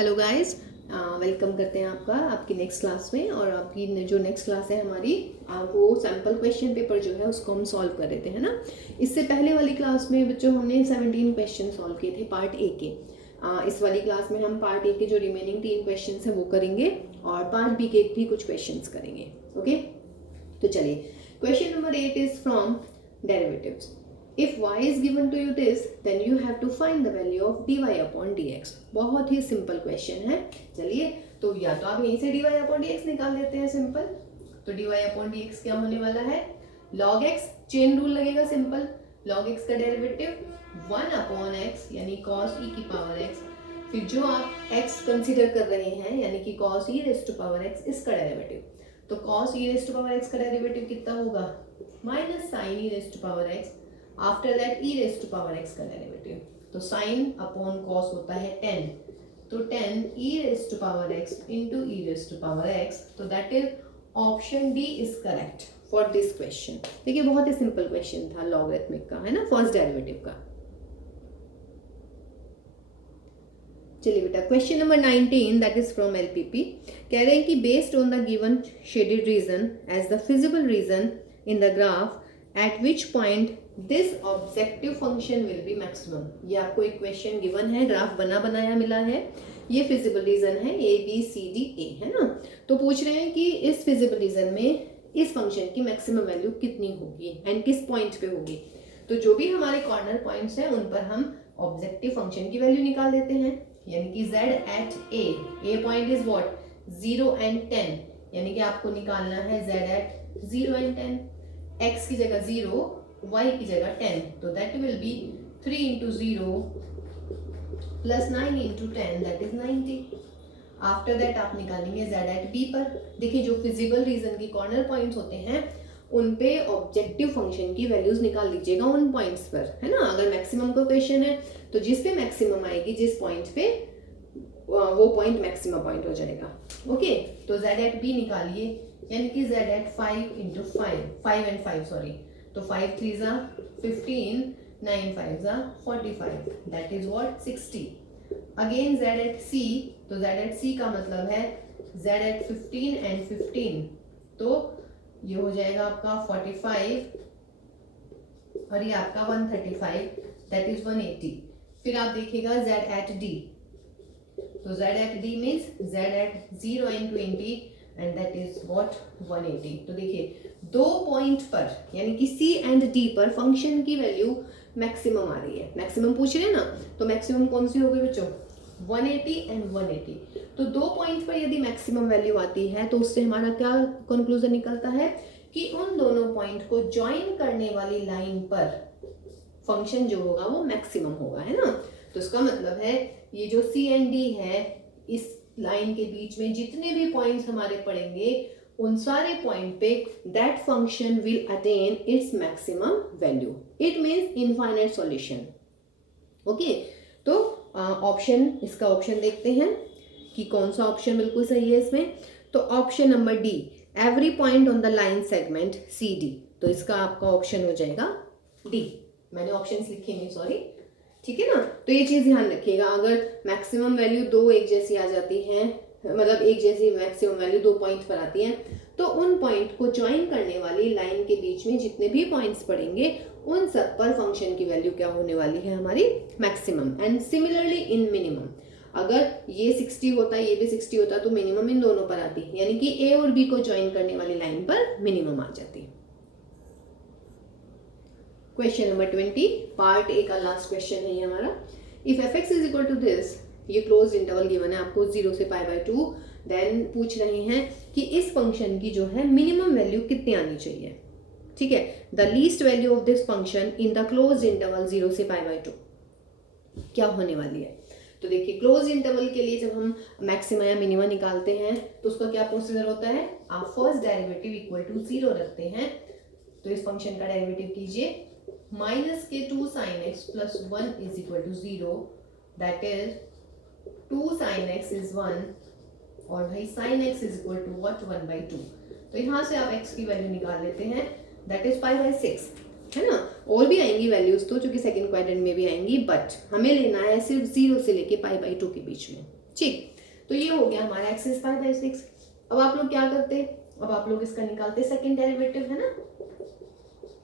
Hello guys, welcome करते हैं आपका आपकी नेक्स्ट क्लास में। और आपकी जो नेक्स्ट क्लास है हमारी, वो सैम्पल क्वेश्चन पेपर जो है उसको हम सॉल्व कर रहे थे, है ना। इससे पहले वाली क्लास में बच्चों हमने 17 क्वेश्चन सॉल्व किए थे पार्ट ए के। इस वाली क्लास में हम पार्ट ए के जो रिमेनिंग 3 क्वेश्चन हैं वो करेंगे और पार्ट बी के भी कुछ क्वेश्चन करेंगे। ओके, तो चलिए question number 8 is from derivatives. If y is given to you this, then you have to find the value of dy upon dx। बहुत ही सिंपल क्वेश्चन है। चलिए, तो या तो आप यहीं से dy upon dx निकाल देते हैं सिंपल। तो dy upon dx क्या होने वाला है? log x, चेन रूल लगेगा सिंपल। log x का डेरिवेटिव 1 upon x यानी cos e की पावर x, फिर जो आप x कंसीडर कर रहे हैं यानी कि cos e raised to power x, इसका डेरिवेटिव। तो cos e raised to power x का डेरिवेटिव कितना होगा? Minus sin e raised to power x, after that e raise to power x का डेरिवेटिव। तो sin अपॉन cos होता है 10, तो 10 e raise to power x into e raise to power x। तो that is option D is correct for this question. देखिए बहुत ही simple question था लॉगरिथमिक का, है ना, फर्स्ट डेरिवेटिव का। चलिए बेटा, question number 19 that is from LPP. कह रहे हैं कि based on the given shaded region as the feasible region in the graph at which point this objective function will be maximum. ये आपको एक क्वेश्चन गिवन है, ग्राफ बना बनाया मिला है, ये फिजिबल रीजन है A B C D A, है ना। तो पूछ रहे हैं कि इस फिजिबल रीजन में इस फंक्शन की मैक्सिमम वैल्यू कितनी होगी एंड किस पॉइंट पे होगी। तो जो भी हमारे कॉर्नर पॉइंट्स हैं उन पर हम ऑब्जेक्टिव फंक्शन की वैल्यू निकाल देते हैं, यानी कि z at a point is what 0 and 10, यानी कि आपको निकालना है z एट 0 and 10, x की जगह 0, y की जगह 10, तो that will B 3 into 0 plus 9 into 10, that is 90। After that आप निकालेंगे z एट b पर। देखिए जो फिजिबल रीजन की कॉर्नर पॉइंट्स होते हैं उन पे ऑब्जेक्टिव फंक्शन की वैल्यूज निकाल लीजिएगा उन पॉइंट्स पर, है ना। अगर मैक्सिमम का क्वेश्चन है तो जिस पे मैक्सिमम आएगी, जिस पॉइंट पे, वो पॉइंट मैक्सिमम पॉइंट हो जाएगा। ओके, तो z एट b निकालिए, यानी कि z at 5 into 5 and 5 sorry, तो 5 3s are 15, 9 5s are 45, that is what 60। Again z at c, तो z एट c का मतलब है z एट 15 and 15, तो ये हो जाएगा आपका 45 और ये आपका 135, that is 180। फिर आप देखिएगा z एट d, तो z at d means z at 0 and 20 and that is what 180। तो देखिए दो पॉइंट पर यानी कि C एंड D पर फंक्शन की वैल्यू मैक्सिमम आ रही है। मैक्सिमम पूछ रहे हैं ना, तो मैक्सिमम कौन सी होगी बच्चों? 180 एंड 180। तो दो पॉइंट पर यदि मैक्सिमम वैल्यू आती है तो उससे हमारा क्या कंक्लूजन निकलता है कि उन दोनों पॉइंट को ज्वाइन करने वाली लाइन पर फंक्शन जो होगा वो मैक्सिमम होगा, है ना। तो इसका मतलब है ये जो C एंड D है, इस लाइन के बीच में जितने भी पॉइंट्स हमारे पड़ेंगे उन सारे पॉइंट पे that function will attain its maximum value. It means infinite solution. Okay, तो ऑप्शन, इसका ऑप्शन देखते हैं कि कौन सा ऑप्शन बिल्कुल सही है इसमें। तो option number D, every point on the line segment C D, तो इसका आपका ऑप्शन हो जाएगा डी। मैंने ऑप्शंस लिखे नहीं, सॉरी, ठीक है ना। तो ये चीज ध्यान रखिएगा, अगर मैक्सिमम वैल्यू दो एक जैसी आ जाती है, मतलब एक जैसी मैक्सिमम वैल्यू दो पॉइंट पर आती है, तो उन पॉइंट को ज्वाइन करने वाली लाइन के बीच में जितने भी पॉइंट्स पड़ेंगे उन सब पर फंक्शन की वैल्यू क्या होने वाली है हमारी? Maximum. And similarly in minimum, अगर ये 60 होता है, ये भी 60 होता, तो मिनिमम इन दोनों पर आती, यानी कि ए और बी को ज्वाइन करने वाली लाइन पर मिनिमम आ जाती। क्वेश्चन नंबर 20, पार्ट ए का लास्ट क्वेश्चन है ये हमारा। If F X is equal to this, ये क्लोज इंटरवल गिवन है आपको 0 से π/2, देन पूछ रहे हैं कि इस फंक्शन की जो है मिनिमम वैल्यू कितनी आनी चाहिए। ठीक है, the least value of this function in the close interval 0 से π/2 क्या होने वाली है। तो देखिए क्लोज इंटरवल के लिए जब हम मैक्सिमा या मिनिमा निकालते हैं तो उसका क्या प्रोसीजर होता है? आप फर्स्ट डेरिवेटिव इक्वल टू 0 रखते हैं, तो इस फंक्शन का डेरिवेटिव कीजिए, -k2 sin x plus 1 is equal to 0, that is 2 sin x is 1, और भाई sin x is equal to what? 1/2। तो यहाँ से आप x की वैल्यू निकाल लेते हैं, that is π/6, है ना। और भी आएंगी वैल्यूज तो जो कि सेकंड क्वाड्रेंट में भी आएंगी, बट हमें लेना है सिर्फ 0 से लेके π/2 के बीच में। ठीक, तो ये हो गया हमारा x इज 5/6। अब आप लोग क्या करते, अब आप लोग इसका निकालते सेकंड डेरिवेटिव, है ना।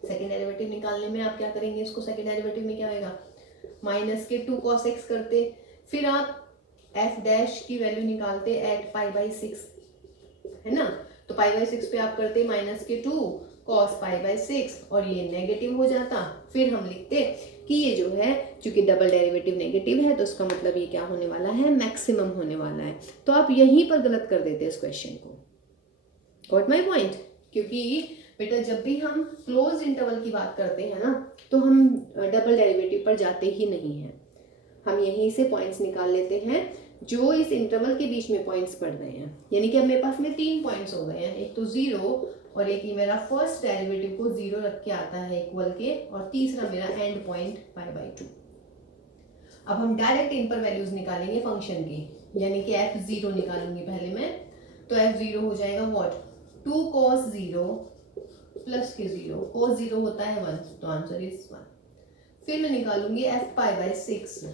सेकंड डेरिवेटिव निकालने में आप क्या करेंगे, इसको सेकंड डेरिवेटिव में क्या होगा, माइनस के 2 cos x करते, फिर आप f डैश की वैल्यू निकालते एट π/6, है ना। तो π/6 पे आप करते माइनस के 2 cos π/6 और ये नेगेटिव हो जाता। फिर हम लिखते कि ये जो है चूंकि डबल डेरिवेटिव नेगेटिव है तो इसका मतलब ये क्या होने वाला है, मैक्सिमम होने वाला है। तो आप यहीं पर गलत कर देते इस क्वेश्चन को। Got my point? क्योंकि बेटा जब भी हम क्लोज इंटरवल की बात करते हैं ना तो हम डबल डेरिवेटिव पर जाते ही नहीं हैं, हम यहीं से पॉइंट्स निकाल लेते हैं जो इस इंटरवल के बीच में पॉइंट्स पड़ रहे हैं। यानी कि अब मेरे पास में 3 पॉइंट्स हो गए हैं, एक तो 0 और एक ही मेरा फर्स्ट डेरिवेटिव को 0 रख के आता है इक्वल के, और तीसरा मेरा एंड पॉइंट π/2। अब हम डायरेक्ट इन पर वैल्यूज निकालेंगे फंक्शन की, यानी कि f0 निकालूंगी पहले मैं। तो f0 हो जाएगा व्हाट, 2 cos 0 प्लस के 0, cos 0 होता है 1, तो आंसर इज 1। फिर मैं निकालूंगी f π/6,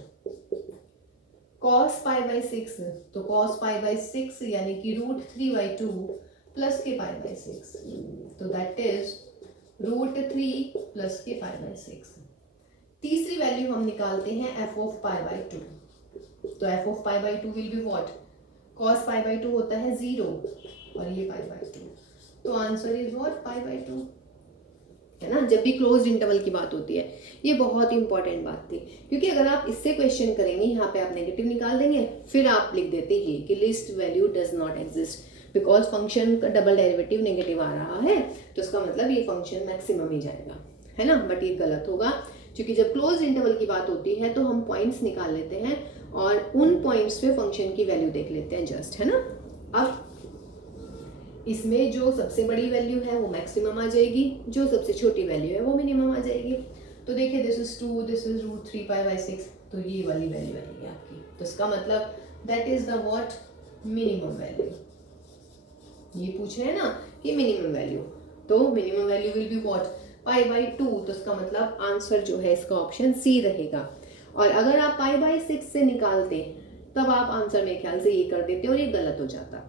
cos π/6, तो cos π/6 यानी कि √3/2 प्लस के π/6, तो दैट इज √3 प्लस के π/6। तीसरी वैल्यू हम निकालते हैं f ऑफ π/2, तो f of π/2 will be what, cos π/2 होता है 0 और ये π/2, तो आंसर इज व्हाट π/2, है ना। जब भी क्लोज्ड इंटरवल की बात होती है, ये बहुत इंपॉर्टेंट बात थी, क्योंकि अगर आप इससे क्वेश्चन करेंगे यहाँ पे आप नेगेटिव निकाल देंगे, फिर आप लिख देते ये कि least value does not exist because function का डबल डेरिवेटिव नेगेटिव आ रहा है, तो इसका मतलब ये फंक्शन मैक्सिमम ही जाएगा, है ना। बट ये गलत होगा, क्योंकि जब क्लोज इंटरवल की बात होती है तो हम पॉइंट्स निकाल लेते हैं और उन पॉइंट्स पे फंक्शन की वैल्यू देख लेते हैं जस्ट, है ना। अब इसमें जो सबसे बड़ी वैल्यू है वो मैक्सिमम आ जाएगी, जो सबसे छोटी वैल्यू है वो मिनिमम आ जाएगी। तो देखिए दिस इज 2, दिस इज √3 π/6, तो ये वाली वैल्यू आएगी आपकी। तो इसका मतलब that is the what, minimum value. ये पूछे है ना कि मिनिमम वैल्यू, तो minimum value will be what, π/2, तो इसका मतलब आंसर जो है इसका ऑप्शन सी रहेगा। और अगर आप π/6 से निकालते तब आप आंसर मेरे ख्याल से ये कर देते और ये गलत हो जाता।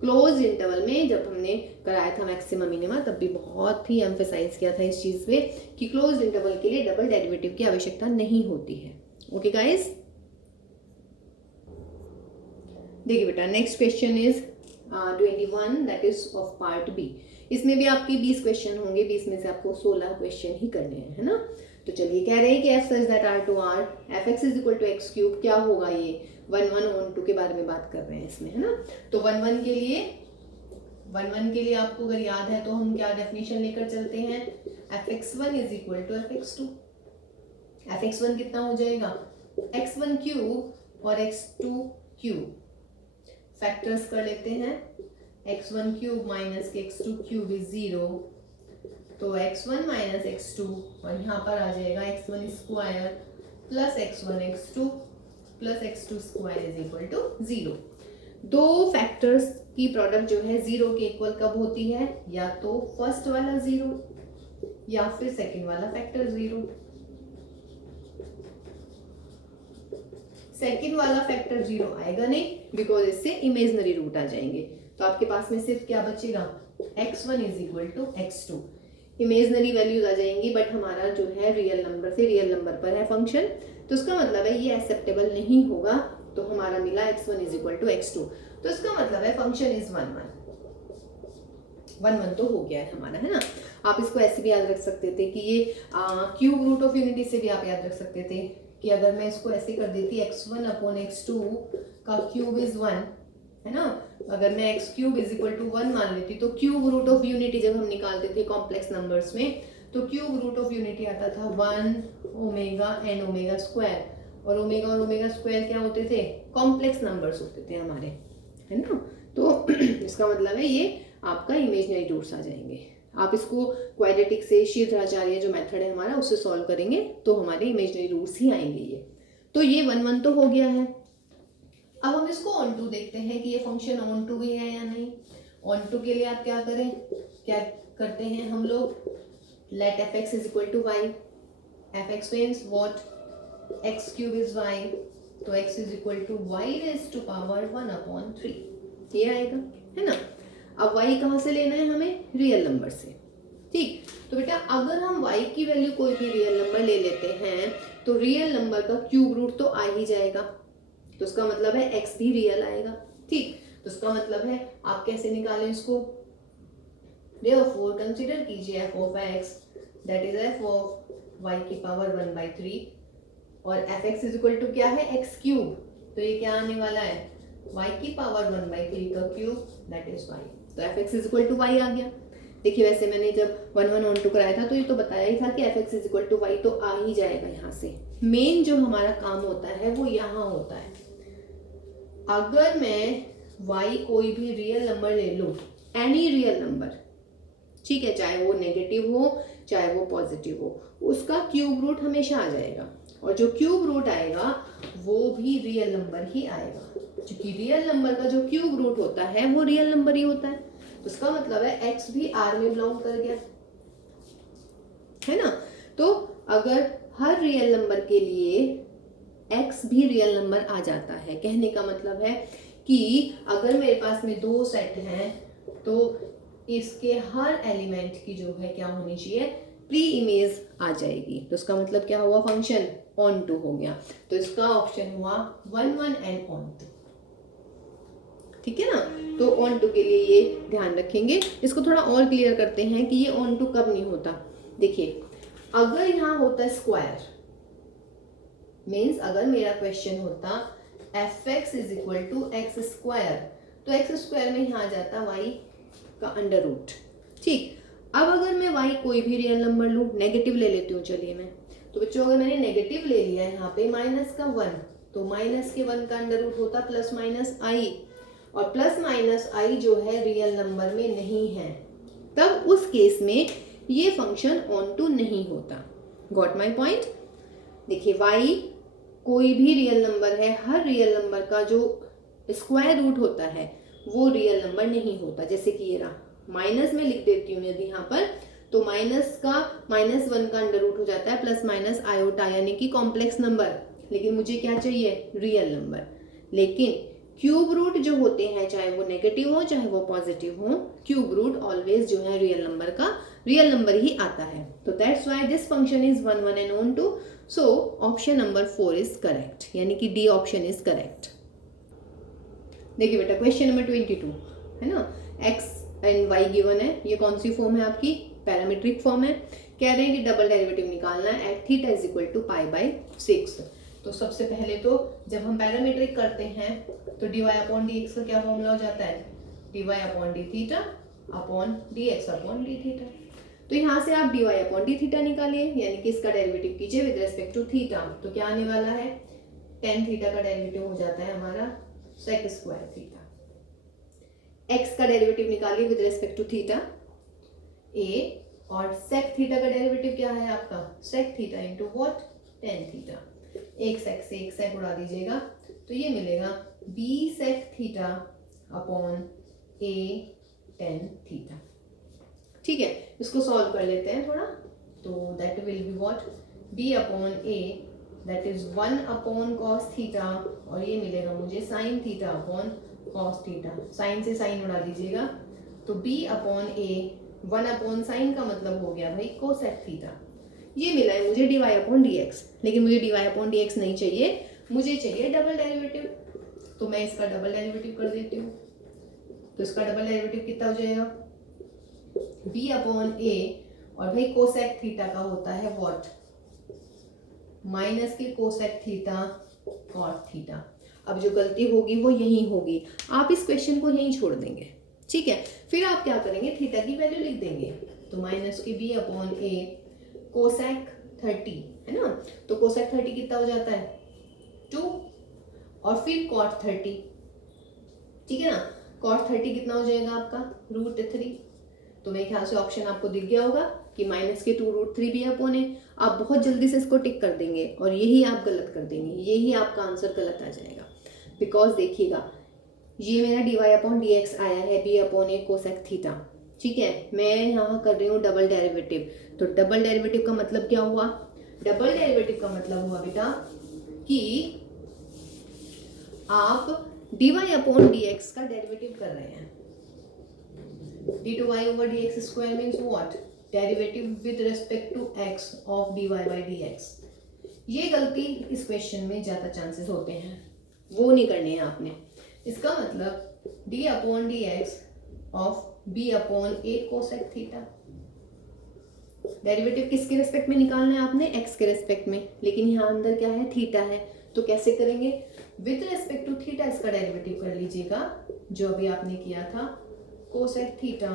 क्लोज इंटरवल में जब हमने कराया था मैक्सिमम मिनिमा, तब भी बहुत ही एम्फेसाइज किया था इस चीज़ पे कि क्लोज इंटरवल के लिए डबल डेरिवेटिव की आवश्यकता नहीं होती है। ओके गाइस, देखिए बेटा next question is 21, that is of part B. इसमें भी आपके 20 क्वेश्चन होंगे, 20 में से आपको 16 क्वेश्चन ही करने हैं, है ना। तो चलिए कह रहे हैं कि f such that r to r fx is equal to x cube, क्या होगा ये 1 के बारे में बात कर रहे हैं इसमें, है ना। तो 1 के लिए आपको अगर याद है तो हम क्या डेफिनेशन लेकर चलते हैं, fx1 is equal to fx2। fx1 कितना हो जाएगा, x1 क्यूब और x2 क्यूब, फैक्टर्स कर लेते हैं। x1 क्यूब माइनस के x2 क्यूब इज 0, तो x1 माइनस x2 और यहाँ पर आ जाएगा x1 square plus x1 x2 plus x2 square is equal to 0। दो फैक्टर्स की प्रोडक्ट जो है 0 के इक्वल कब होती है, या तो फर्स्ट वाला 0 या फिर सेकंड वाला फैक्टर 0। सेकंड वाला फैक्टर 0 आएगा नहीं, बिकॉज इससे इमेजिनरी रूट आ जाएंगे। तो आपके पास में सिर्फ क्या बचेगा, x1 is equal to x2, imaginary values आ जाएंगी, बट हमारा जो है रियल नंबर से रियल नंबर पर है फंक्शन, तो इसका मतलब है ये एक्सेप्टेबल नहीं होगा। तो हमारा मिला x1 is equal to x2, तो इसका मतलब है फंक्शन इज 1 तो हो गया है हमारा, है ना। आप इसको ऐसे भी याद रख सकते थे कि ये क्यूब रूट ऑफ यूनिटी से भी आप याद रख सकते थे कि अगर मैं इसको ऐसे कर देती x1 अपॉन x2 का क्यूब इज 1, है ना। अगर मैं x cube is equal to 1 मान लेती तो क्यूब रूट ऑफ यूनिटी जब हम निकालते थे कॉम्प्लेक्स नंबर्स में, तो क्यूब रूट ऑफ यूनिटी आता था 1 ओमेगा एन ओमेगा स्क्वायर, और ओमेगा स्क्वायर क्या होते थे, कॉम्प्लेक्स नंबर्स होते थे हमारे, है ना। तो इसका मतलब है ये आपका इमेजिनरी रूट्स आ जाएंगे। आप इसको क्वाड्रेटिक से शीघ्राचार्य जो मेथड है हमारा उससे सॉल्व करेंगे तो हमारे इमेजिनरी रूट्स ही आएंगे ये। तो ये 1 तो हो गया है। अब हम इसको ऑन टू देखते हैं कि ये फंक्शन ऑन टू भी है या नहीं। ऑन टू के लिए आप क्या करें, क्या करते हैं हम लोग, let fx is equal to y, fx means what, x cube is y तो x is equal to Y raise to power 1/3 ये आएगा, है ना। अब y कहाँ से लेना है हमें? रियल नंबर से। ठीक, तो बेटा अगर हम y की वैल्यू कोई भी रियल नंबर ले लेते हैं तो रियल नंबर का क्यूब रूट तो आ ही जाएगा, तो उसका मतलब है x भी रियल आएगा। ठीक, तो उसका मतलब है आप कैसे निकालें इसको? Therefore कंसीडर कीजिए f of x that is f of y की पावर 1/3 और fx इज इक्वल टू क्या है? x क्यूब, तो ये क्या आने वाला है? y की पावर 1/3 का क्यूब दैट इज y, तो fx is equal to y आ गया। देखिए वैसे मैंने जब 1 1 1 2 कराया था तो ये तो बताया ही था कि fx is equal to y, तो आ ही जाएगा यहाँ से। मेन जो हमारा काम होता है वो यहाँ होता है। अगर मैं y कोई भी रियल नंबर ले लूँ, एनी रियल नंबर, ठीक है, चाहे वो नेगेटिव हो चाहे वो पॉजिटिव हो, उसका क्यूब रूट हमेशा आ जाएगा और जो क्यूब रूट आएगा वो भी रियल नंबर ही आएगा, क्योंकि रियल नंबर का जो क्यूब रूट होता है वो रियल नंबर ही होता है। तो इसका मतलब है x भी R में बिलोंग कर गया, है ना। तो अगर हर रियल नंबर के लिए x भी रियल नंबर आ जाता है, कहने का मतलब है कि अगर मेरे पास में दो सेट हैं तो इसके हर एलिमेंट की जो है क्या होनी चाहिए? प्री इमेज आ जाएगी। तो इसका मतलब क्या हुआ? फंक्शन ऑन टू हो गया। तो इसका ऑप्शन हुआ 1 1 एंड ऑन टू, ठीक है ना। तो ऑन टू के लिए ये ध्यान रखेंगे। इसको थोड़ा और क्लियर करते हैं कि ये ऑन टू कब नहीं होता। देखिए अगर यहाँ होता स्क्वायर, मीन्स अगर मेरा क्वेश्चन होता fx is equal to X square, तो एक्स स्क्वायर में यहाँ आ जाता y का अंडर रूट। ठीक, अब अगर मैं y कोई भी रियल नंबर लूँ, नेगेटिव ले लेती हूँ, चलिए मैं, तो बच्चों अगर मैंने नेगेटिव ले लिया है यहाँ पे माइनस का 1, तो माइनस के 1 का अंडर रूट होता प्लस माइनस आई, और प्लस माइनस आई जो है रियल नंबर में नहीं है, तब उस केस में ये फंक्शन ऑन टू नहीं होता। Got my point? देखिए y कोई भी रियल नंबर है, हर रियल नंबर का जो स्क्वायर रूट होता है वो रियल नंबर नहीं होता। जैसे कि ये रहा, माइनस में लिख देती हूँ यदि यहाँ पर, तो माइनस का -1 का अंडर रूट हो जाता है प्लस माइनस आयोटा, यानी कि कॉम्प्लेक्स नंबर। लेकिन मुझे क्या चाहिए? Real number. लेकिन क्यूब रूट जो होते हैं, चाहे वो नेगेटिव हो चाहे वो पॉजिटिव हो, क्यूब रूट ऑलवेज जो है रियल नंबर ही आता है। तो that's why this function is 1 1 and onto. So option number 4 is correct, यानी कि डी ऑप्शन इज करेक्ट। देखिए बेटा क्वेश्चन नंबर 22 है ना, x एंड y गिवन है। ये कौन सी फॉर्म है आपकी? पैरामीट्रिक फॉर्म है। कह रहे हैं कि डबल डेरिवेटिव निकालना है at theta is equal to π/6। तो सबसे पहले तो जब हम पैरामीट्रिक करते हैं तो dy अपॉन dx का क्या फॉर्मूला हो जाता है? dy upon d theta upon dx upon d theta. तो यहाँ से आप dy अपॉन डी थीटा निकालिए, यानी कि इसका डेरिवेटिव कीजिए विद रेस्पेक्ट टू थीटा। तो क्या आने वाला है? tan थीटा का डेरिवेटिव हो जाता है हमारा sec स्क्वायर थीटा। x का डेरिवेटिव निकालिए with respect to theta a, और sec थीटा का डेरिवेटिव क्या है आपका? sec theta into what? tan theta. एक sec से एक sec उड़ा दीजिएगा तो ये मिलेगा b sec theta upon a tan theta. ठीक है, इसको सॉल्व कर लेते हैं थोड़ा। तो that will be what? b upon a that is 1 upon cos theta, और ये मिलेगा मुझे sine theta upon cos theta. Sine से साइन उड़ा दीजिएगा तो b upon a, 1 upon sine का मतलब हो गया भाई कोसेक थीटा। ये मिला है मुझे dy अपॉन dx, लेकिन मुझे dy अपॉन dx नहीं चाहिए, मुझे चाहिए डबल डेरिवेटिव। तो मैं इसका डबल डेरिवेटिव कर देती हूँ। तो इसका डबल डेरिवेटिव कितना हो जाएगा? b अपॉन a, और भाई कोसेक थीटा का होता है व्हाट? माइनस के कोसेक थीटा कॉट थीटा। अब जो गलती होगी वो यही होगी, आप इस क्वेश्चन को यहीं छोड़ देंगे। ठीक है, फिर आप क्या करेंगे? थीटा की वैल्यू लिख देंगे। तो माइनस के b अपॉन a कोसेक 30 है ना, तो कोसेक 30 कितना हो जाता है? 2, और फिर कॉट 30, ठीक है ना। कॉट 30 कितना हो जाएगा आपका? √3। तो मेरे ख्याल से ऑप्शन आपको दिख गया होगा कि माइनस के 2√3 b अपॉन a। आप बहुत जल्दी से इसको टिक कर देंगे और यही आप गलत कर देंगे, यही आपका आंसर गलत आ जाएगा। बिकॉज देखिएगा ये मेरा dy अपॉन dx आया है b upon a cosec theta, ठीक है। मैं यहाँ कर रही हूँ डबल डेरिवेटिव। तो डबल डेरिवेटिव का मतलब क्या हुआ? डबल डेरिवेटिव का मतलब हुआ बेटा कि आप dy अपॉन dx का डेरिवेटिव कर रहे हैं। d2y over dx square means what? Derivative with respect to x of dy by dx। ये गलती इस क्वेश्चन में ज़्यादा चांसेस होते हैं, वो नहीं करनी है आपने। इसका मतलब d upon dx of b upon a cosec theta. Derivative किसके रेस्पेक्ट में निकालना है आपने? x के रेस्पेक्ट में, लेकिन यहाँ अंदर क्या है? थीटा है। तो कैसे करेंगे? विद रेस्पेक्ट टू थीटा इसका डेरिवेटिव कर लीजिएगा, जो अभी आपने किया था, cosec theta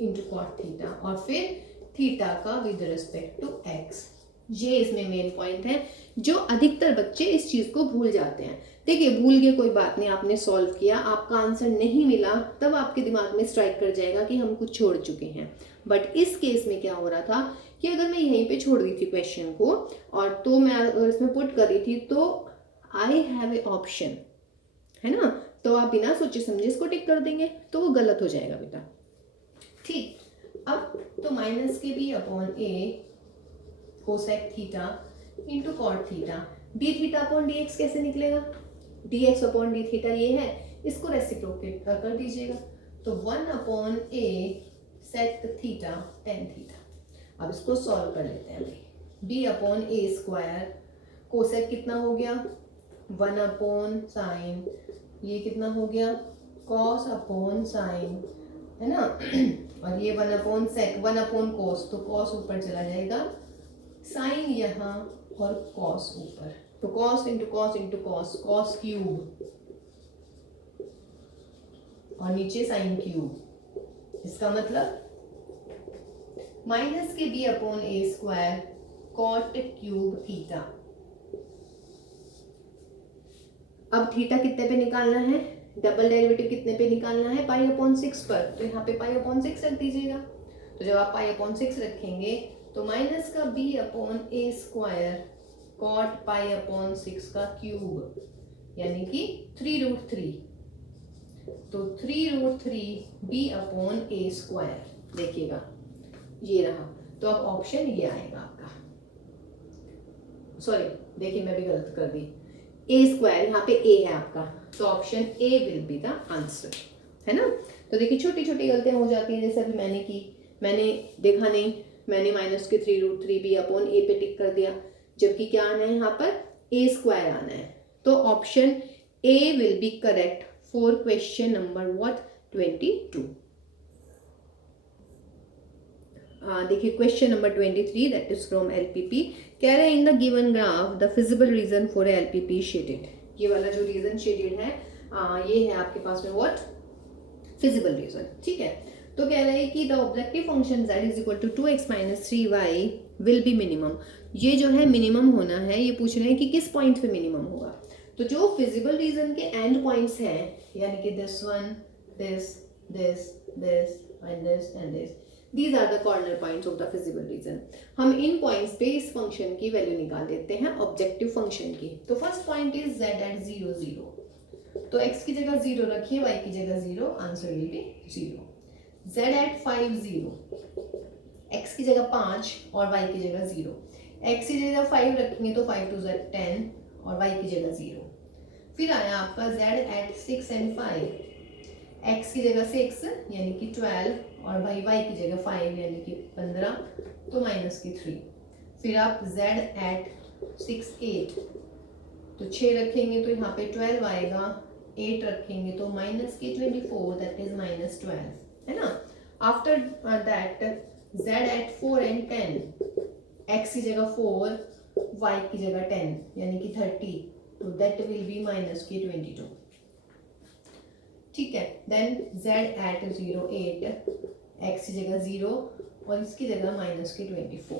into cot theta, और फिर थीटा का विद रेस्पेक्ट टू x। ये इसमें मेन पॉइंट है, जो अधिकतर बच्चे इस चीज को भूल जाते हैं। देखिए, भूल के कोई बात नहीं, आपने सॉल्व किया, आपका आंसर नहीं मिला, तब आपके दिमाग में स्ट्राइक कर जाएगा कि हम कुछ छोड़ चुके हैं। बट इस केस में क्या हो रहा था कि अगर मैं यहीं पे छोड़ दी थी क्वेश्चन को, और तो मैं अगर इसमें पुट कर रही थी, तो आई हैव ए ऑप्शन, है ना, तो आप बिना सोचे समझे इसको टिक कर देंगे, तो वो गलत हो जाएगा बेटा। ठीक, अब तो माइनस के b upon a cosec theta into cot theta, d theta upon d x कैसे निकलेगा? D x upon d theta ये है, इसको रेसिप्रोकेट कर दीजिएगा, तो 1 upon a sec theta tan theta. अब इसको सॉल्व कर लेते हैं भाई। B upon a square cosec कितना हो गया? 1 अपॉन साइन, ये कितना हो गया? कॉस अपॉन साइन, है ना, और ये 1 अपॉन सेक, 1 अपॉन कॉस, तो कॉस ऊपर चला जाएगा, साइन यहाँ और कॉस ऊपर, तो cos into cos into cos, cos cube, और नीचे साइन क्यूब। इसका मतलब माइनस के b upon a square cot cube theta. अब थीटा कितने पे निकालना है? डबल डेरिवेटिव कितने पे निकालना है? पाई अपॉन 6 पर, तो यहाँ पे पाई अपॉन 6 रख दीजिएगा। तो जब आप पाई अपॉन 6 रखेंगे तो माइनस का B upon a square cot pi upon 6 का क्यूब, यानी कि 3√3, तो 3√3 बी अपॉन ए स्क्वायर। देखिएगा ये रहा, तो अब ऑप्शन ये आएगा आपका। सॉरी, देखिए मैं भी गलत कर दी, ए स्क्वायर यहाँ पे ए है आपका, तो option A will be the answer, है ना। तो देखिए छोटी छोटी गलतियां हो जाती हैं, जैसे अभी मैंने की, मैंने देखा नहीं, मैंने माइनस के 3√3 बी अपॉन ए पे टिक कर दिया, जबकि क्या आना है यहाँ पर? ए स्क्वायर आना है। तो option A will be correct for question number what 22। देखिए question number 23 that is from LPP. कह रहे हैं in the given graph the feasible reason for LPP shaded. ये वाला जो रीजन शेडेड है ये है आपके पास में व्हाट? फिजिबल रीजन, ठीक है। तो कह रहे हैं कि the objective function z is equal to 2x minus 3y will be minimum. ये जो है मिनिमम होना है, ये पूछ रहे हैं कि किस पॉइंट पे मिनिमम होगा। तो जो फिजिबल रीजन के एंड पॉइंट्स हैं, यानी कि this one, this this this and this and this, These are the corner points of the feasible region। हम इन पॉइंट्स पे इस फंक्शन की वैल्यू निकाल देते हैं, ऑब्जेक्टिव फंक्शन की। तो first point is z at 0 0, तो x की जगह 0 रखिए, y की जगह 0, answer will B 0। z at 5 0, x की जगह 5 और y की जगह 0, x की जगह 5 रखेंगे तो 5 2 10 और y की जगह 0। फिर आया आपका z at 6 and 5, x की जगह 6 यानी कि 12 और भाई y की जगह 5 यानी कि 15, तो माइनस की 3। फिर आप z at 6 8, तो 6 रखेंगे तो यहाँ पे 12 आएगा, 8 रखेंगे तो माइनस की 24 दैट इज माइनस 12, है ना। After that z at 4 and 10, x की जगह 4 y की जगह 10 यानी कि 30, तो दैट विल बी माइनस की 22, ठीक है। देन z at 0 8, x की जगह 0 और इसकी जगह माइनस की 24।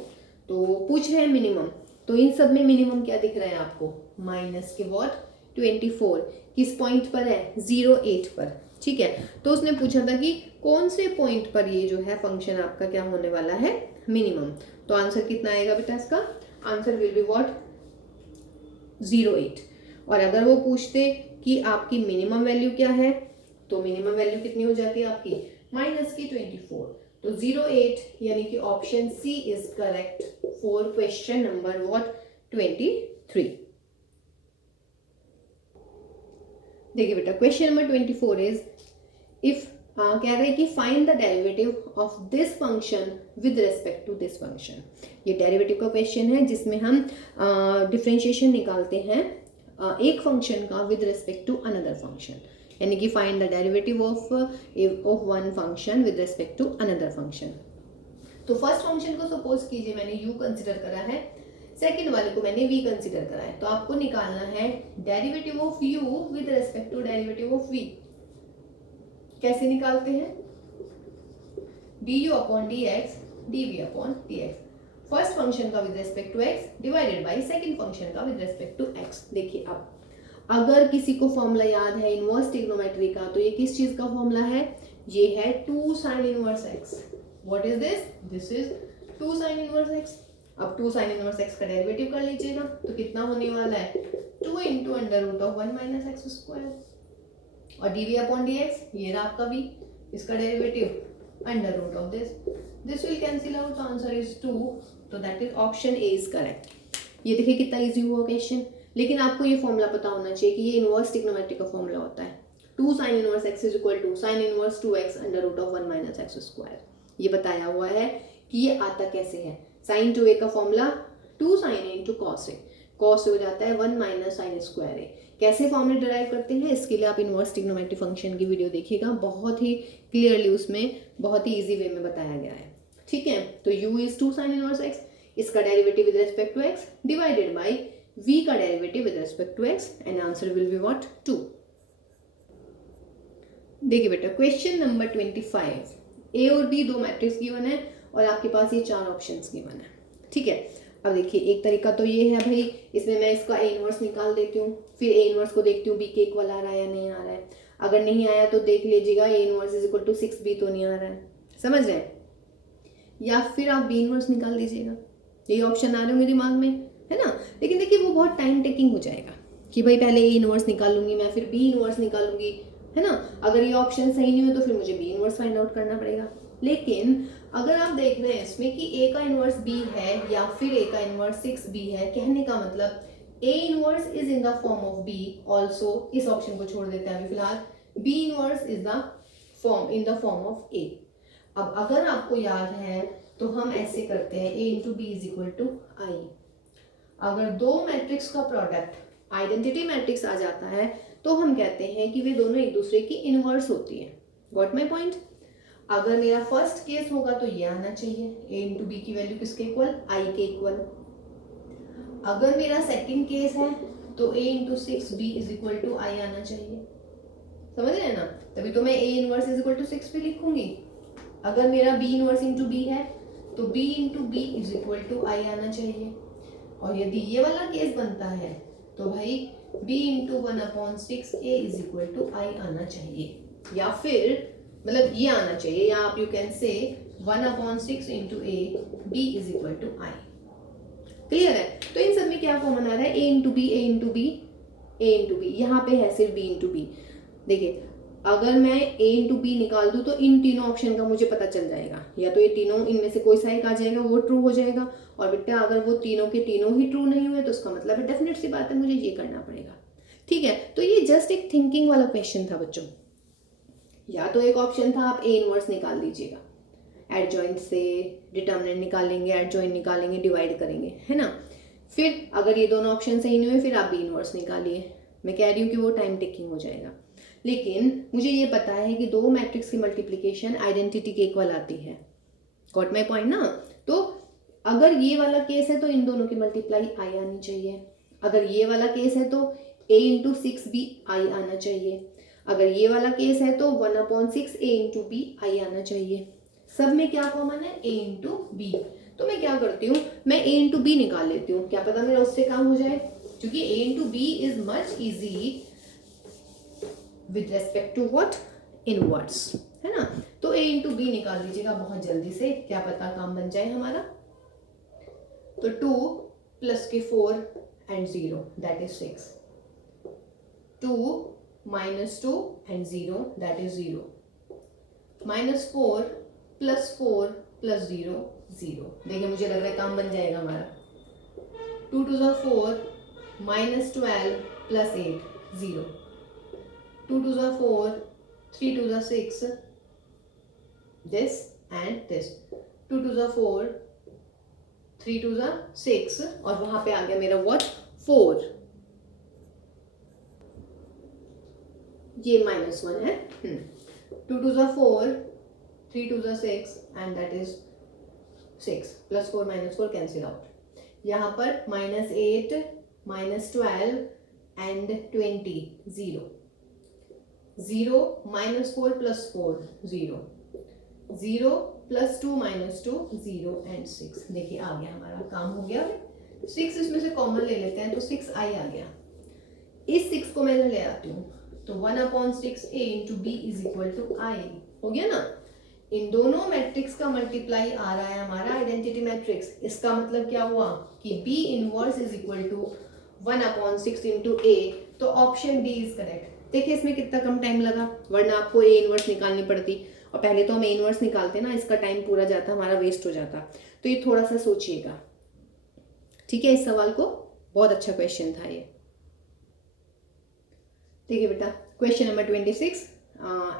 तो पूछ रहे हैं मिनिमम, तो इन सब में मिनिमम क्या दिख रहा है आपको? माइनस के व्हाट 24। किस पॉइंट पर है? 0 8 पर, ठीक है। तो उसने पूछा था कि कौन से पॉइंट पर ये जो है फंक्शन आपका क्या होने वाला है? मिनिमम। तो आंसर कितना आएगा बेटा इसका? Answer will be what 0 8। और अगर वो पूछते कि आपकी मिनिमम वैल्यू क्या है, तो मिनिमम वैल्यू कितनी हो जाती है आपकी? माइनस की 24। तो 0 8 यानी कि option C is correct for question number what 23। देखिए बेटा क्वेश्चन नंबर 24 इज इफ कह रहे हैं कि find the derivative of this function with respect to this function. ये डेरिवेटिव का क्वेश्चन है जिसमें हम डिफरेंशिएशन निकालते हैं एक फंक्शन का with respect to another function, यानी कि find the derivative of one function with respect to another function. तो फर्स्ट फंक्शन को सपोज कीजिए मैंने u कंसिडर करा है, सेकंड वाले को मैंने v कंसिडर करा है, तो आपको निकालना है derivative of u with respect to derivative of v। कैसे निकालते हैं? du upon dx dv upon dx, first function का with respect to x divided by second function का विद रिस्पेक्ट टू x। देखिए अब अगर किसी को फॉर्मूला याद है इनवर्स ट्रिग्नोमेट्री का, तो ये किस चीज का फॉर्मूला है? ये है 2 sin inverse x। What is this? This is 2 sin inverse x। अब 2 sin इनवर्स x का डेरिवेटिव कर लीजिएगा, तो कितना होने वाला है? 2 into under root of 1 minus X square. और dv अपॉन dx ये रहा आपका v, इसका derivative under root of this will cancel out, answer is 2, तो that is option A is correct. ये देखिए कितना इजी हुआ क्वेश्चन, लेकिन आपको ये फॉर्मूला पता होना चाहिए कि ये इनवर्स ट्रिग्नोमेट्री का फॉर्मूला होता है 2 sin inverse x is equal to sin inverse 2x under root of 1 minus X square. ये बताया हुआ है कि ये आता कैसे है। sin 2a का formula 2 sin a into cos A, cos हो जाता है 1 माइनस साइन स्क्वायर ए। कैसे फॉर्मूले डिराइव करते हैं इसके लिए आप इनवर्स ट्रिग्नोमेट्री फंक्शन की वीडियो देखिएगा, बहुत ही क्लियरली उसमें बहुत ही इजी वे में बताया गया है। ठीक है, तो u is 2 sin inverse x, इसका derivative with respect to x divided by v का derivative with respect to x, and answer will be what? 2। देखिए बेटा क्वेश्चन नंबर 25, a और b दो मैट्रिक्स गिवन है और आपके पास ये 4 ऑप्शंस गिवन है। ठीक है, अब देखिए एक तरीका तो ये है भाई, इसमें मैं इसका a इनवर्स निकाल देती हूँ, फिर a इनवर्स को देखती हूँ b के इक्वल आ रहा है या नहीं आ रहा है। अगर नहीं आया तो देख लीजिएगा a inverse is equal to 6b तो नहीं आ रहा है, समझ रहे हैं? या फिर आप b इनवर्स निकाल दीजिएगा, यही ऑप्शन आ रहे होंगे दिमाग में, है ना। लेकिन देखिए वो बहुत टाइम टेकिंग हो जाएगा कि भाई पहले a इनवर्स निकालूंगी मैं, फिर b इनवर्स निकालूंगी, है ना। अगर ये ऑप्शन सही नहीं हुए तो फिर मुझे b इनवर्स फाइंड आउट करना पड़ेगा। लेकिन अगर आप देख रहे हैं इसमें कि a का इनवर्स b है या फिर a का इनवर्स 6b है, कहने का मतलब a inverse is in the form of b also, इस ऑप्शन को छोड़ देते हैं अभी फिलहाल, b inverse is the form in the form of a। अब अगर आपको याद है तो हम ऐसे करते हैं a into B is equal to I. अगर दो मैट्रिक्स का प्रोडक्ट आइडेंटिटी मैट्रिक्स आ जाता है तो हम कहते हैं कि वे दोनों एक दूसरे की इनवर्स होती हैं। Got my point? अगर मेरा फर्स्ट केस होगा तो ये आना चाहिए a इंटू बी की वैल्यू किसके इक्वल? आई के इक्वल। अगर मेरा सेकंड केस है तो a into 6b is equal to I आना चाहिए, समझ रहे हैं ना। तभी तो मैं a inverse is equal to 6b लिखूंगी। अगर मेरा b इनवर्स इंटू b है तो b into B is equal to I आना चाहिए। और यदि ये वाला केस बनता है तो भाई b into 1/6 a is equal to I आना चाहिए, या फिर मतलब ये आना चाहिए, या आप you can say 1/6 into a b is equal to I. Clear है? तो इन सब में क्या कॉमन आ रहा है? a into B, a into B, a into B, यहाँ पे है सिर्फ b इंटू बी। देखिए अगर मैं a इंटू बी निकाल दूँ तो इन तीनों ऑप्शन का मुझे पता चल जाएगा, या तो ये तीनों इनमें से कोई सा एक आ जाएगा वो ट्रू हो जाएगा, और बेटा अगर वो तीनों के तीनों ही ट्रू नहीं हुए तो उसका मतलब है डेफिनेट सी बात है मुझे ये करना पड़ेगा। ठीक है, तो ये जस्ट एक थिंकिंग वाला क्वेश्चन था बच्चों। या तो एक ऑप्शन था आप a इनवर्स निकाल लीजिएगा, एडजॉइंट से डिटर्मिनेंट निकालेंगे, एडजॉइंट निकालेंगे, डिवाइड करेंगे, है ना। फिर अगर ये दोनों ऑप्शन सही नहीं हुए फिर आप b इनवर्स निकालिए। मैं कह रही हूँ कि वो टाइम टेकिंग हो जाएगा, लेकिन मुझे ये पता है कि दो मैट्रिक्स की मल्टीप्लिकेशन आइडेंटिटी के इक्वल आती है। गॉट माई पॉइंट ना। तो अगर ये वाला केस है तो इन दोनों की मल्टीप्लाई आई आनी चाहिए। अगर ये वाला केस है तो a इंटू 6b आई आना चाहिए। अगर ये वाला केस है तो 1/6 a इंटू बी आई आना चाहिए। सब में क्या कॉमन है? a into B. तो मैं क्या करती हूँ, मैं a इंटू बी निकाल लेती हूँ, क्या पता मेरा उससे काम हो जाए, क्योंकि a into B is much easy with respect to what? Inverse, है ना। तो a इंटू बी निकाल लीजिएगा बहुत जल्दी से, क्या पता काम बन जाए हमारा। तो 2 प्लस के 4 and 0 that is 6, 2 minus 2 and 0 that is 0, minus 4 plus 4 plus 0 0। देखिए मुझे लग रहा है काम बन जाएगा हमारा। 2 to the 4 minus 12 plus 8 0, 2 2 ज़ा 4, 3 2 ज़ा 6, this and this, 2 2 ज़ा 4, 3 2 ज़ा 6 और वहां पे आ गया मेरा what 4, ये -1 है। 2 2 ज़ा 4, 3 2 ज़ा 6 and that is 6 plus 4 -4 cancel out. यहाँ पर -8 -12 एंड 20 0 0 -4 + 4 0 0 + 2 -2 0 एंड 6। देखिए आ गया, हमारा काम हो गया। 6 इसमें से कॉमन ले लेते हैं तो 6i आ गया। इस 6 को मैं ले आती हूँ तो 1/6a × b = i हो गया ना। इन दोनों मैट्रिक्स का मल्टीप्लाई आ रहा है हमारा आइडेंटिटी मैट्रिक्स। इसका मतलब क्या हुआ कि b इनवर्स = 1/6 × a, तो ऑप्शन डी इज करेक्ट। देखिए इसमें कितना कम टाइम लगा, वरना आपको a इनवर्स निकालनी पड़ती और पहले तो हम a इनवर्स निकालते ना, इसका टाइम पूरा जाता, हमारा वेस्ट हो जाता। तो ये थोड़ा सा सोचिएगा, ठीक है। इस सवाल को बहुत अच्छा क्वेश्चन था ये। देखिए बेटा question number 26,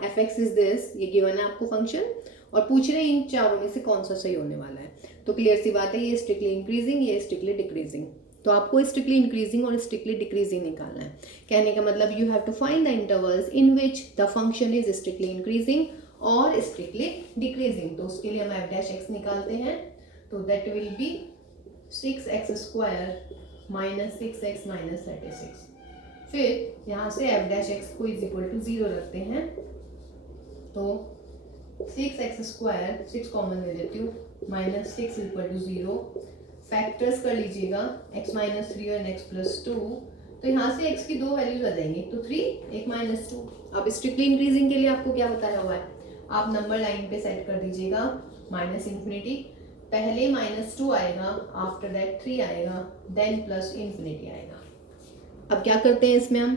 f(x) is this, ये गिवन है आपको फंक्शन और पूछ रहे हैं इन चारों में से कौन सा सही होने वाला है। तो क्लियर सी बात है, ये स्ट्रिक्टली इंक्रीजिंग, ये स्ट्रिक्टली डिक्रीजिंग। तो आपको स्ट्रिक्टली इंक्रीजिंग और स्ट्रिक्टली डिक्रीजिंग निकालना है। कहने का मतलब you have to find the intervals in which the function is strictly increasing और स्ट्रिक्टली डिक्रीजिंग। तो उसके लिए हम f(x) निकालते हैं, तो that will B 6x² - 6x - 36। फिर यहाँ से f(x) को = 0 रखते हैं, तो 6x², 6 कॉमन ले लेती हूँ, -6 = 0। फैक्टर्स कर लीजिएगा x - 3 और x + 2, तो यहाँ से x की 2 वैल्यूज आ जाएंगी, तो 3 1 -2। अब स्ट्रिक्टली इंक्रीजिंग के लिए आपको क्या बताया हुआ है, आप नंबर लाइन पे सेट कर दीजिएगा -∞। पहले -2 आएगा, आफ्टर दैट 3 आएगा, देन +∞ आएगा। अब क्या करते हैं इसमें, हम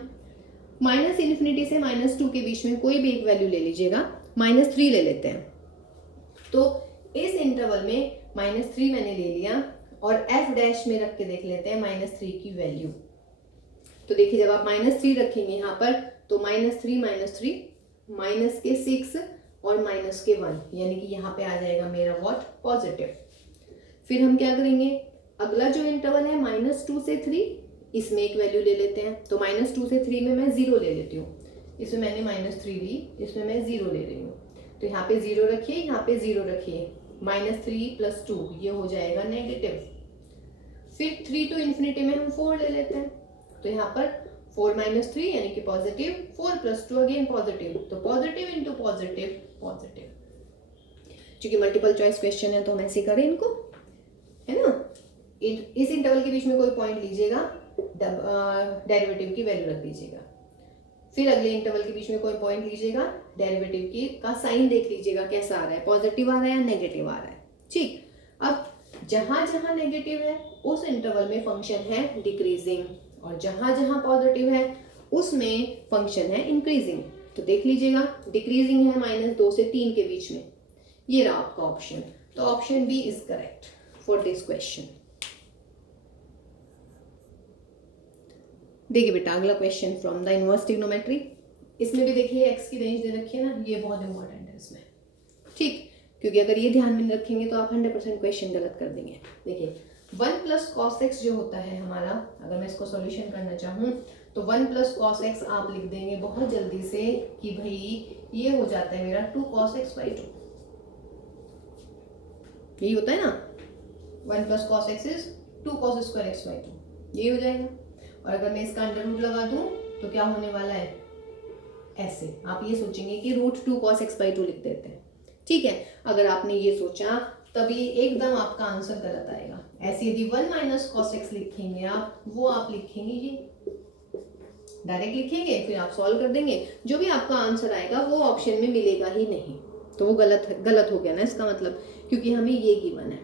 -∞ से -2 के बीच में कोई भी एक वैल्यू ले लीजिएगा, -3 ले लेते हैं। तो इस इंटरवल में -3 मैंने ले लिया और f' में रख के देख लेते हैं -3 की वैल्यू। तो देखिए जब आप -3 रखेंगे यहाँ पर, तो -3 -3 -6 और -1, यानी कि यहाँ पे आ जाएगा मेरा व्हाट पॉजिटिव। फिर हम क्या करेंगे, अगला जो इंटरवल है -2 से 3, इसमें एक वैल्यू ले लेते हैं। तो -2 से 3 में मैं 0 ले लेती हूँ, इसमें मैंने -3 ली, इसमें मैं 0 ले रही हूँ। तो यहाँ पे 0 रखिए, यहाँ पे 0 रखिए, -3 + 2 ये हो जाएगा नेगेटिव। फिर 3 to ∞ में हम 4 ले लेते हैं, तो यहाँ पर 4 - 3 यानी कि पॉजिटिव, 4 + 2 अगेन पॉजिटिव, तो पॉजिटिव इंटू पॉजिटिव पॉजिटिव। क्योंकि मल्टीपल चॉइस क्वेश्चन है तो हम ऐसे करें इनको, है ना। इस इंटरवल के बीच में कोई पॉइंट लीजिएगा, डेरिवेटिव की वैल्यू रख दीजिएगा। फिर अगले इंटरवल के बीच में कोई पॉइंट लीजिएगा, डेरिवेटिव की का साइन देख लीजिएगा कैसा आ रहा है, पॉजिटिव आ रहा है या नेगेटिव आ रहा है। ठीक, अब जहां जहां नेगेटिव है उस इंटरवल में फंक्शन है डिक्रीजिंग, और जहां जहां पॉजिटिव है उसमें फंक्शन है इंक्रीजिंग। तो देख लीजिएगा, डिक्रीजिंग है -2 से 3 के बीच में, ये रहा आपका ऑप्शन। तो option B is correct for this question. देखिए बेटा अगला question from the inverse trigonometry. इसमें भी देखिए एक्स की रेंज दे रखी है ना, ये बहुत इंपॉर्टेंट है इसमें, ठीक, क्योंकि अगर ये ध्यान में रखेंगे तो आप 100% क्वेश्चन गलत कर देंगे। देखिए 1 + cos x जो होता है हमारा, अगर मैं इसको सॉल्यूशन करना चाहूँ तो 1 + cos x आप लिख देंगे बहुत जल्दी से कि भाई ये हो जाता है मेरा 2 cos x/2, यही होता है ना, 1 + cos x is 2 cos² x/2, यही हो जाएगा। और अगर मैं इसका अंडर रूट लगा दूं तो क्या होने वाला है, ऐसे आप ये सोचेंगे कि √2 cos x/2 लिख देते हैं, ठीक है। अगर आपने ये सोचा तभी एकदम आपका आंसर गलत आएगा। ऐसे यदि 1 - cos x लिखेंगे आप, वो आप लिखेंगे ये डायरेक्ट लिखेंगे, फिर आप सॉल्व कर देंगे, जो भी आपका आंसर आएगा वो ऑप्शन में मिलेगा ही नहीं, तो वो गलत हो गया ना इसका मतलब, क्योंकि हमें ये गिवन है।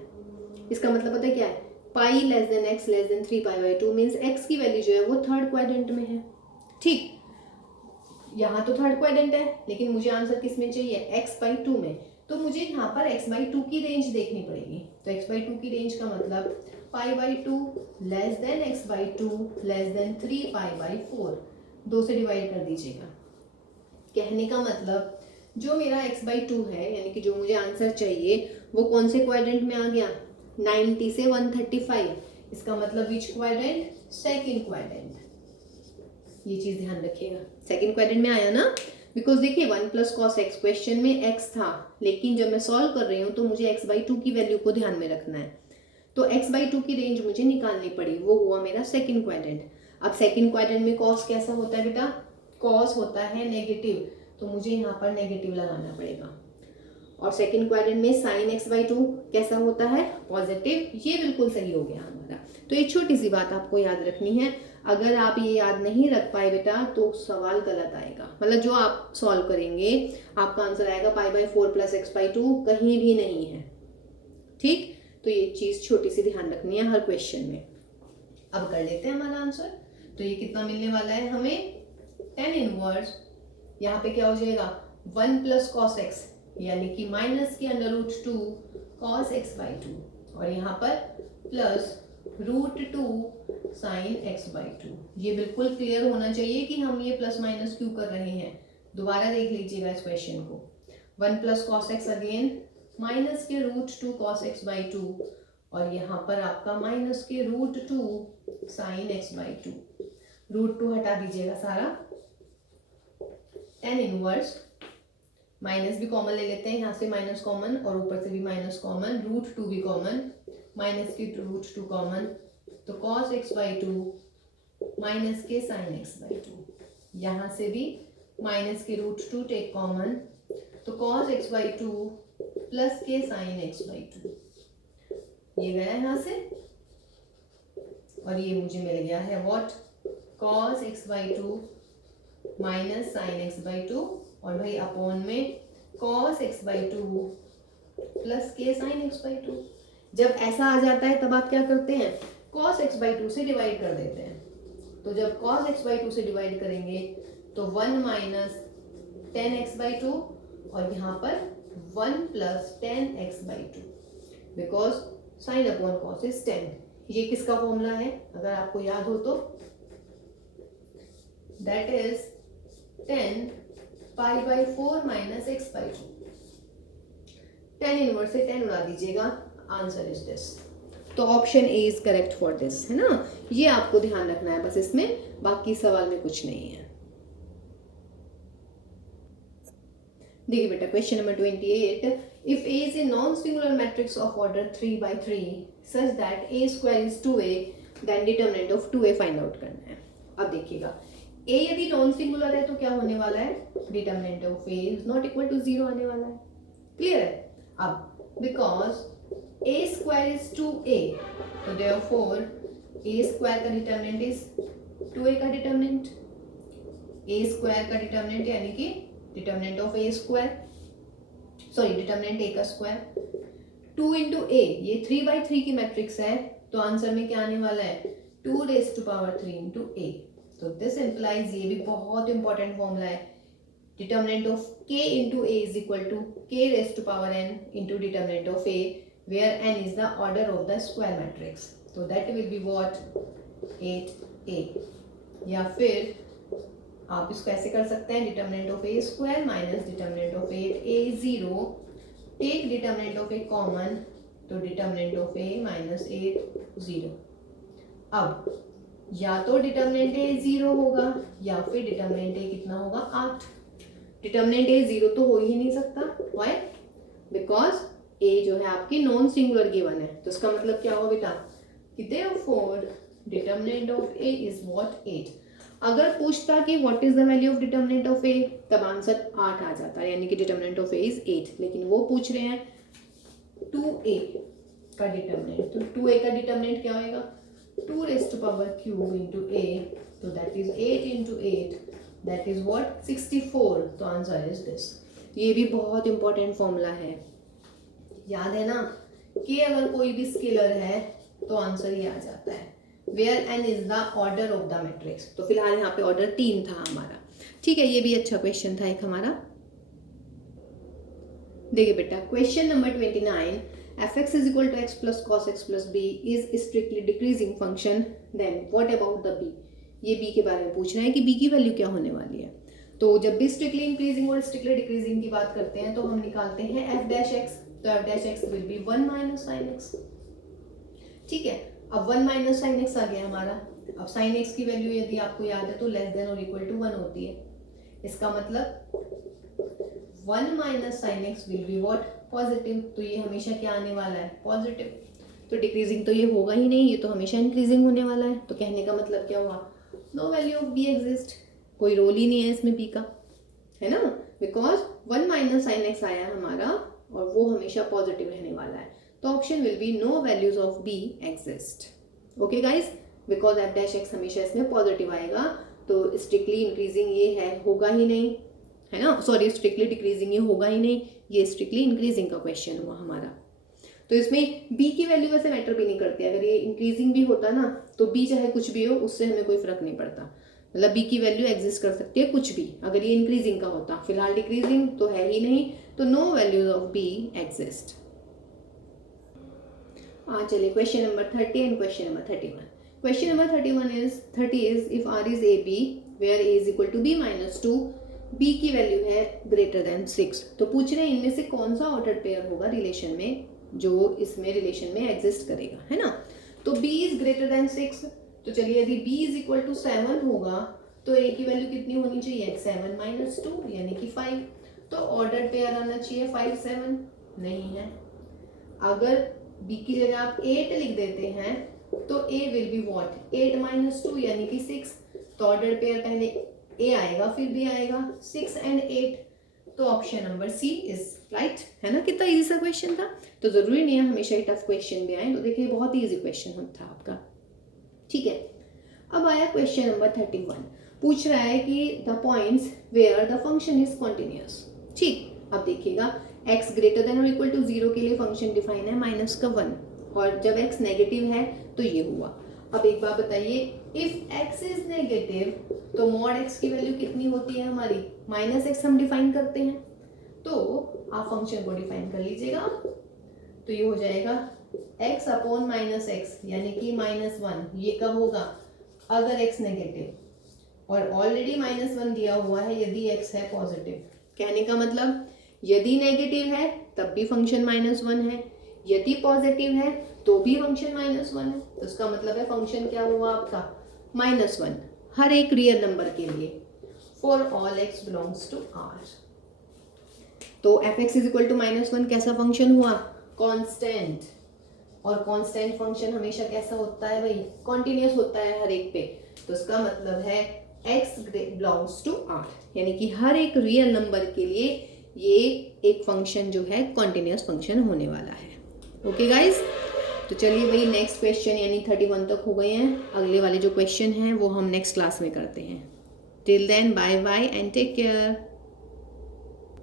इसका मतलब पता है क्या है, पाई x < 3π/2 मीन्स x की वैल्यू जो है वो थर्ड क्वाड्रेंट में है, ठीक। यहाँ तो थर्ड क्वाड्रेंट है, लेकिन मुझे आंसर किस में चाहिए, x/2 में। तो मुझे यहाँ पर x/2 की रेंज देखनी पड़ेगी। तो x/2 की रेंज का मतलब π/2 x/2 <3π/4, 2 से डिवाइड कर दीजिएगा, कहने का मतलब जो मेरा x/2 है, यानी कि जो मुझे आंसर चाहिए वो कौन से क्वाड्रेंट में आ गया, 90 से 135। इसका मतलब विच क्वाड्रेंट, सेकंड क्वाड्रेंट। ये चीज ध्यान रखिएगा, सेकंड क्वाड्रेंट में आया ना, बिकॉज देखिए 1 + cos x, क्वेश्चन में x था, लेकिन जब मैं सॉल्व कर रही हूँ तो मुझे x/2 की वैल्यू को ध्यान में रखना है, तो x/2 की रेंज मुझे निकालनी पड़ी, वो हुआ मेरा सेकंड क्वाड्रेंट। अब सेकंड क्वाड्रेंट में cos कैसा होता है बेटा, cos होता है नेगेटिव, तो मुझे यहाँ पर नेगेटिव लगाना पड़ेगा। और सेकंड क्वाड्रेंट में sin x/2 कैसा होता है, पॉजिटिव। ये बिल्कुल सही हो गया हमारा। तो ये छोटी सी बात आपको याद रखनी है, अगर आप ये याद नहीं रख पाए बेटा तो सवाल गलत आएगा, मतलब जो आप सॉल्व करेंगे आपका आंसर आएगा π/4 + x/2, कहीं भी नहीं है, ठीक। तो ये चीज छोटी सी ध्यान रखनी है हर क्वेश्चन में। अब कर लेते हैं हमारा आंसर। तो ये कितना मिलने वाला है हमें, tan इनवर्स, यहाँ पे क्या हो जाएगा 1 + cos x, यानी कि माइनस के √2 cos x/2, और यहाँ पर प्लस √2 sin x/2। ये बिल्कुल क्लियर होना चाहिए कि हम ये प्लस माइनस क्यों कर रहे हैं। दोबारा देख लीजिएगा इस क्वेश्चन को, 1 + cos x अगेन, माइनस के √2 cos x/2, और यहाँ पर आपका माइनस के √2 sin x/2। √2 हटा दीजिएगा सारा, tan इनवर्स, माइनस भी कॉमन ले लेते हैं, यहाँ से माइनस कॉमन और ऊपर से भी माइनस कॉमन, √2 भी कॉमन, माइनस की √2 कॉमन, तो cos x/2 माइनस के sin x/2, यहाँ से भी माइनस के √2 टेक कॉमन, तो cos x/2 प्लस के sin x/2, ये गया यहाँ से, और ये मुझे मिल गया है what, cos x/2 minus sin x/2, और भाई अपॉन में cos x/2 प्लस के sin x/2। जब ऐसा आ जाता है तब आप क्या करते हैं, cos x/2 से डिवाइड कर देते हैं। तो जब cos x/2 से डिवाइड करेंगे तो 1 माइनस tan x/2, और यहाँ पर 1 plus tan x/2, because sin upon cos is 10। ये किसका फॉर्मूला है अगर आपको याद हो तो, that is 10 π/4 minus x/2। tan inverse से 10 उड़ा दीजिएगा, आंसर इज दिस। तो option A is correct for this, है ना। ये आपको ध्यान रखना है बस इसमें, बाकी सवाल में कुछ नहीं है। देखिए बेटा question number 28, if A is a non-singular matrix of order 3/3 such that A² is 2A, then determinant of 2A find out करना है। अब देखिएगा A यदि नॉन सिंगुलर है तो क्या होने वाला है, determinant of A is not equal to 0 आने वाला है, क्लियर है। अब बिकॉज A² इज 2A, तो देयरफॉर A² का डिटर्मिनेंट इज 2A का डिटर्मिनेंट, A² का डिटर्मिनेंट यानी कि determinant of A², sorry determinant A का स्क्वायर, 2 × A, ये 3/3 की मैट्रिक्स है, तो आंसर में क्या आने वाला है 2⁻³ × A। तो दिस इंप्लाइज, ये भी बहुत इंपॉर्टेंट फॉर्मूला है, determinant of K × A is equal to K⁻n into determinant of A, where n is the order of the square matrix, so that will be what 8A। या फिर आप इसको ऐसे कर सकते हैं, determinant of A² minus determinant of 8A0, take determinant of A common, तो determinant of A minus 8 0। अब या तो डिटर्मिनेंट A 0 होगा या फिर डिटर्मिनेंट A कितना होगा 8। डिटर्मिनेंट A 0 तो हो ही नहीं सकता, व्हाई, बिकॉज A जो है आपकी नॉन सिंगुलर गिवन है, तो इसका मतलब क्या होगा बेटा कि therefore determinant of A is what 8। अगर पूछता कि what is the value of determinant of A, तब आंसर 8 आ जाता है, यानी कि डिटर्मिनेंट ऑफ A इज 8, लेकिन वो पूछ रहे हैं 2A का डिटर्मिनेंट, तो 2A का डिटर्मिनेंट क्या होगा 2⁻³ × A, तो that is 8 × 8, that is what 64, तो आंसर इज दिस। ये भी बहुत इंपॉर्टेंट फॉर्मूला है, याद है ना कि अगर कोई भी स्केलर है तो आंसर ही आ जाता है, where n is the order of the matrix. तो फिलहाल यहाँ पे ऑर्डर 3 था हमारा, ठीक है। ये भी अच्छा क्वेश्चन था एक हमारा। देखिए बेटा question number 29, fx is equal to x plus cos x plus b is strictly decreasing function, then what about the b। ये b के बारे में पूछ रहा है कि b की वैल्यू क्या होने वाली है। तो जब भी स्ट्रिक्टली इंक्रीजिंग और स्ट्रिक्टली डिक्रीजिंग की बात करते हैं तो हम निकालते हैं एफ डैश एक्स, तो F dash x will be 1 minus sine x. ठीक है, अब 1 माइनस साइन एक्स आ गया हमारा। अब साइन एक्स की वैल्यू यदि आपको याद है तो लेस देन और इक्वल टू 1 होती है, इसका मतलब 1 minus sine x will be what, positive. तो ये हमेशा क्या आने वाला है, पॉजिटिव। तो डिक्रीजिंग तो ये होगा ही नहीं, ये तो हमेशा इंक्रीजिंग होने वाला है। तो कहने का मतलब क्या हुआ, no value of B exist, कोई रोल ही नहीं है इसमें बी का, है ना, बिकॉज 1 माइनस साइन एक्स आया हमारा और वो हमेशा पॉजिटिव रहने वाला है। तो option will be no values of B exist. Okay guys, because F dash X हमेशा इसमें पॉजिटिव आएगा, तो स्ट्रिक्टली इंक्रीजिंग ये है होगा ही नहीं, है ना, सॉरी स्ट्रिक्टली डिक्रीजिंग ये होगा ही नहीं, ये स्ट्रिक्टली इंक्रीजिंग का क्वेश्चन हुआ हमारा। तो इसमें b की वैल्यू वैसे मैटर भी नहीं करती, अगर ये इंक्रीजिंग भी होता ना तो b चाहे कुछ भी हो उससे हमें कोई फर्क नहीं पड़ता, मतलब b की वैल्यू एग्जिस्ट कर सकती है कुछ भी, अगर ये इंक्रीजिंग का होता। फिलहाल डिक्रीजिंग तो है ही नहीं, तो no values of b exist. चलिए question number 30 and question number 31। Question number 30 is if r इज a b where a is equal to b minus 2, b की वैल्यू है ग्रेटर देन 6। तो पूछ रहे हैं इनमें से कौन सा ऑर्डर पेयर होगा रिलेशन में जो इसमें रिलेशन में एग्जिस्ट करेगा, है ना। तो b इज ग्रेटर देन 6, तो चलिए यदि b इज इक्वल टू 7 होगा तो a की वैल्यू कितनी होनी चाहिए, 7 माइनस 2 यानी कि 5। तो ऑर्डर पेयर आना चाहिए 5 7, नहीं है। अगर b की जगह आप 8 लिख देते हैं तो a will be what, 8 minus 2 यानी कि 6। तो ऑर्डर पेयर पहले a आएगा फिर b आएगा, 6 एंड 8। तो option number C is right, है ना। कितना इजी सा क्वेश्चन था, तो जरूरी नहीं है हमेशा ही टफ क्वेश्चन भी आए, तो देखिए बहुत ही इजी क्वेश्चन था आपका। ठीक है, अब आया क्वेश्चन नंबर 31, पूछ रहा है कि the points where the function is continuous. ठीक, अब देखिएगा x ग्रेटर देन और इक्वल टू 0 के लिए फंक्शन डिफाइन है माइनस का 1, और जब x नेगेटिव है तो ये हुआ। अब एक बात बताइए, इफ x इज नेगेटिव तो मॉड x की वैल्यू कितनी होती है हमारी, माइनस x हम डिफाइन करते हैं। तो आप फंक्शन को डिफाइन कर लीजिएगा, तो ये हो जाएगा x अपॉन माइनस एक्स यानी कि माइनस 1। ये कब होगा, अगर x नेगेटिव, और ऑलरेडी माइनस 1 दिया हुआ है यदि x है पॉजिटिव। कहने का मतलब यदि नेगेटिव है तब भी फंक्शन माइनस 1 है, यदि पॉजिटिव है तो भी फंक्शन माइनस 1 है। तो इसका मतलब है फंक्शन क्या हुआ आपका, माइनस 1 हर एक रियल नंबर के लिए, for all x belongs to r। तो F X is equal to minus 1 कैसा फंक्शन हुआ, कांस्टेंट। और कांस्टेंट फंक्शन हमेशा कैसा होता है भाई, कॉन्टिन्यूअस होता है हर एक पे। तो इसका मतलब है x बिलोंग्स टू r, यानी कि हर एक रियल नंबर के लिए ये एक फंक्शन जो है कॉन्टिन्यूअस फंक्शन होने वाला है। ओके गाइज, तो चलिए भाई नेक्स्ट क्वेश्चन यानी 31 तक हो गए हैं, अगले वाले जो क्वेश्चन हैं वो हम नेक्स्ट क्लास में करते हैं। Till then bye bye and take care.